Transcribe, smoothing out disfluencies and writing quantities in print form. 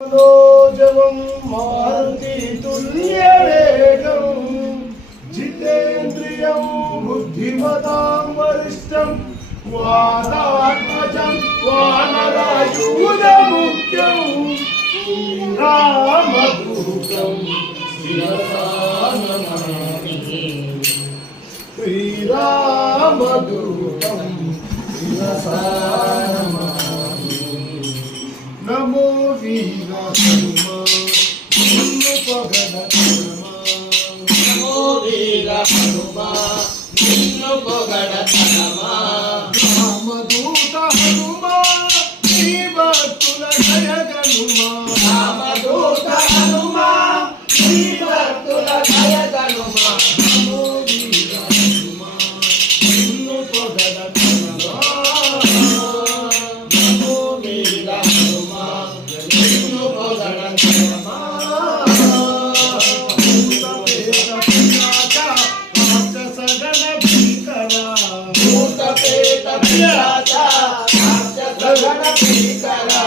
मनोजवं मारुतितुल्यवेगं जितेन्द्रियं बुद्धिमतां वरिष्ठं वातात्मजं वानरायूधमुख्यं श्रीरामदूतं शिरसा नमामि श्रीरामदूतं शिरसा नमामि नमो वीर हनुमा निन्नु पगड हनुमा नमो वीर हनुमा निन्नु पगड हनुमा रामदूत हनुमा नी भक्तुल जयगनुमा रामदूत हनुमा नी भक्तुल जयगनुमा नमो वीर हनुमा निन्नु पगड हनुमा नमो वीर हनुमा निन्नु पगड हनुमा भूत प्रेत पिशाच राक्षस गण भीकरा